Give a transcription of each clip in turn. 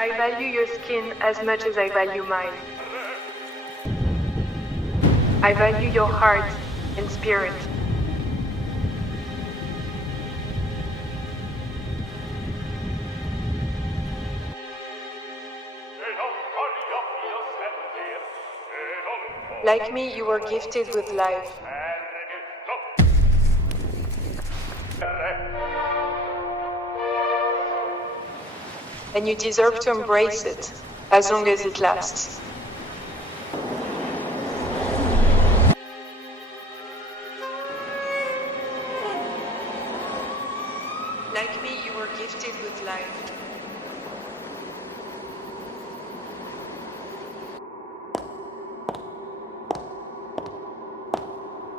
I value your skin as much as I value mine. I value your heart and spirit. Like me, you were gifted with life. And you deserve to embrace it, as long as it lasts. Like me, you were gifted with life.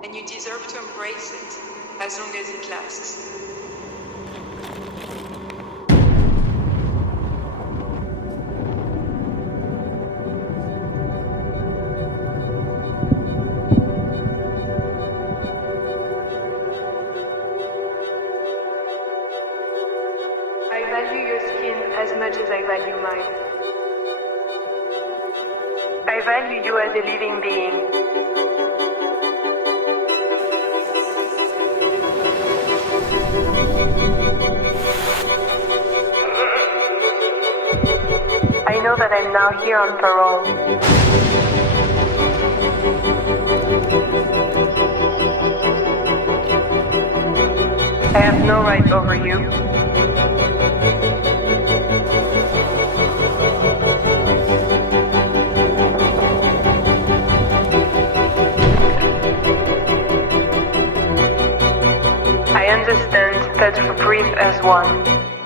And you deserve to embrace it, as long as it lasts. I value your skin as much as I value mine. I value you as a living being. I know that I'm now here on parole. I have no right over you. I understand that we breathe as one.